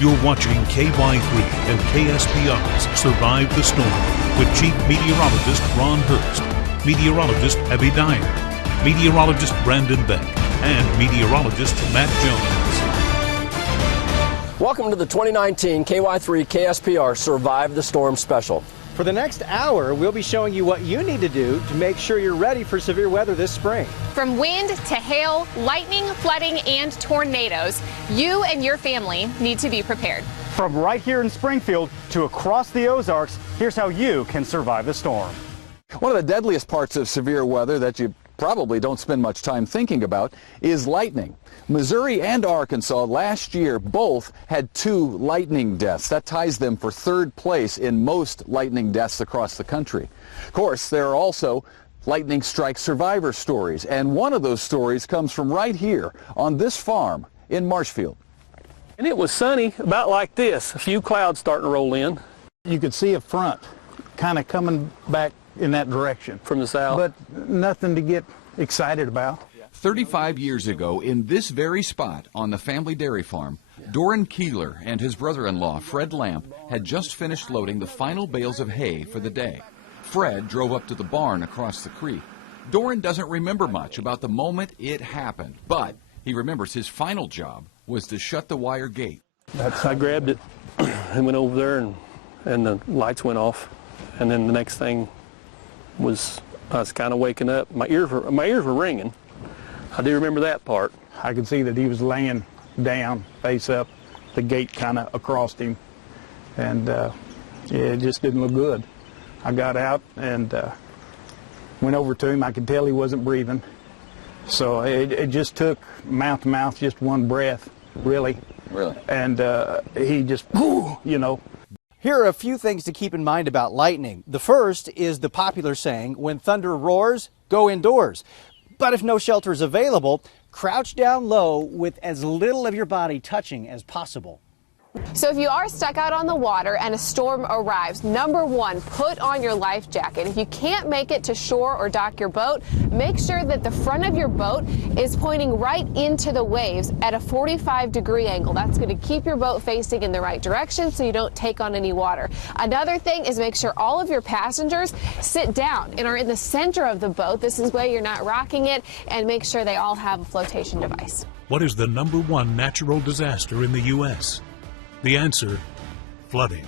You're watching KY3 and KSPR's Survive the Storm with Chief Meteorologist Ron Hurst, Meteorologist Abby Dyer, Meteorologist Brandon Beck, and Meteorologist Matt Jones. Welcome to the 2019 KY3 KSPR Survive the Storm Special. For the next hour, we'll be showing you what you need to do to make sure you're ready for severe weather this spring. From wind to hail, lightning, flooding, and tornadoes, you and your family need to be prepared. From right here in Springfield to across the Ozarks, here's how you can survive the storm. One of the deadliest parts of severe weather that you probably don't spend much time thinking about is lightning. Missouri and Arkansas last year both had 2 lightning deaths. That ties them for 3rd place in most lightning deaths across the country. Of course, there are also lightning strike survivor stories, and one of those stories comes from right here on this farm in Marshfield. And it was sunny, about like this, a few clouds starting to roll in. You could see a front kind of coming back in that direction. From the south? But nothing to get excited about. 35 years ago, in this very spot on the family dairy farm, Doran Keeler and his brother-in-law, Fred Lamp, had just finished loading the final bales of hay for the day. Fred drove up to the barn across the creek. Doran doesn't remember much about the moment it happened, but he remembers his final job was to shut the wire gate. I grabbed it and went over there, and the lights went off. And then the next thing was I was kind of waking up. My ears were ringing. I do remember that part. I could see that he was laying down, face up, the gate kind of across him, and it just didn't look good. I got out and went over to him. I could tell he wasn't breathing. So it just took mouth to mouth, just one breath, really. Really? And he just, you know. Here are a few things to keep in mind about lightning. The first is the popular saying, when thunder roars, go indoors. But if no shelter is available, crouch down low with as little of your body touching as possible. So if you are stuck out on the water and a storm arrives, number 1, put on your life jacket. If you can't make it to shore or dock your boat, make sure that the front of your boat is pointing right into the waves at a 45-degree angle. That's going to keep your boat facing in the right direction so you don't take on any water. Another thing is make sure all of your passengers sit down and are in the center of the boat. This is where you're not rocking it, and make sure they all have a flotation device. What is the number 1 natural disaster in the U.S.? The answer, flooding.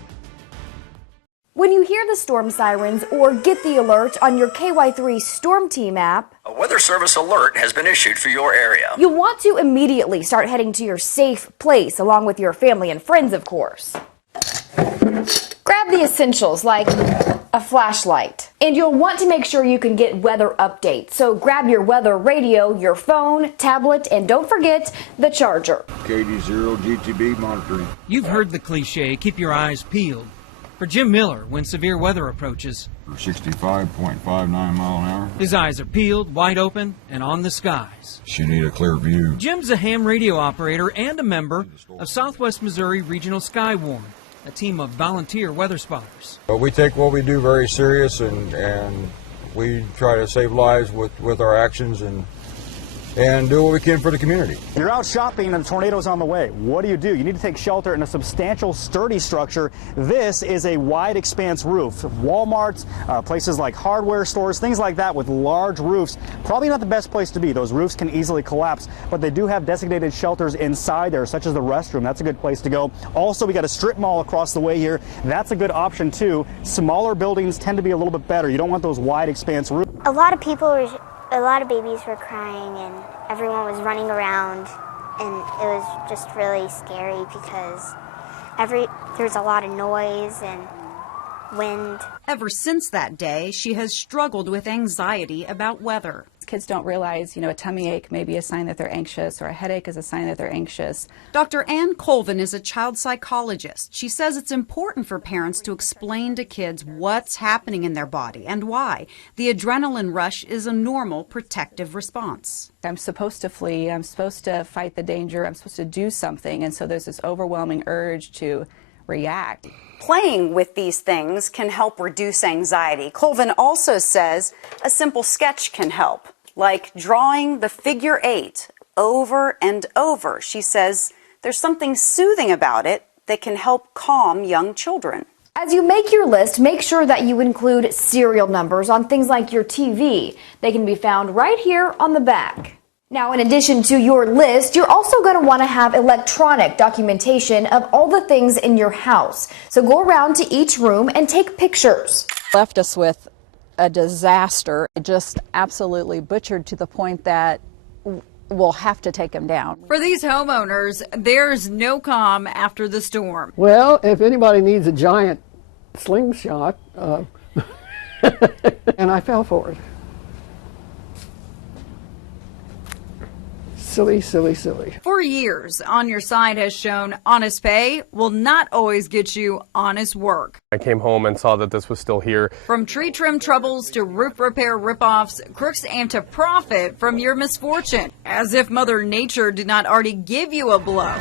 When you hear the storm sirens or get the alert on your KY3 Storm Team app, a weather service alert has been issued for your area. you'll want to immediately start heading to your safe place, along with your family and friends, of course. Grab the essentials like a flashlight. And you'll want to make sure you can get weather updates. So grab your weather radio, your phone, tablet, and don't forget the charger. KD0 GTB monitoring. You've heard the cliche, keep your eyes peeled. For Jim Miller, when severe weather approaches, 65.59 mile an hour. his eyes are peeled, wide open, and on the skies. You need a clear view. Jim's a ham radio operator and a member of Southwest Missouri Regional Skywarn, a team of volunteer weather spotters. But we take what we do very serious, and we try to save lives with our actions and do what we can for the community. You're out shopping and the tornado's on the way. What do? You need to take shelter in a substantial, sturdy structure. This is a wide expanse roof. Walmarts, places like hardware stores, things like that with large roofs, probably not the best place to be. Those roofs can easily collapse, but they do have designated shelters inside there, such as the restroom. That's a good place to go. Also, we got a strip mall across the way here. That's a good option too. Smaller buildings tend to be a little bit better. You don't want those wide expanse roofs. A lot of babies were crying and everyone was running around, and it was just really scary because there's a lot of noise and wind. Ever since that day, she has struggled with anxiety about weather. Kids don't realize, a tummy ache may be a sign that they're anxious, or a headache is a sign that they're anxious. Dr. Ann Colvin is a child psychologist. She says it's important for parents to explain to kids what's happening in their body and why. The adrenaline rush is a normal protective response. I'm supposed to flee, I'm supposed to fight the danger, I'm supposed to do something, and so there's this overwhelming urge to react. Playing with these things can help reduce anxiety. Colvin also says a simple sketch can help, like drawing the figure 8 over and over. She says there's something soothing about it that can help calm young children. As you make your list, make sure that you include serial numbers on things like your TV. They can be found right here on the back. Now, in addition to your list, you're also going to want to have electronic documentation of all the things in your house. So go around to each room and take pictures. Left us with a disaster. It just absolutely butchered to the point that we'll have to take them down. For these homeowners, there's no calm after the storm. Well, if anybody needs a giant slingshot, and I fell for it. Silly, silly, silly. For years, On Your Side has shown honest pay will not always get you honest work. I came home and saw that this was still here. From tree trim troubles to roof repair ripoffs, crooks aim to profit from your misfortune, as if Mother Nature did not already give you a blow.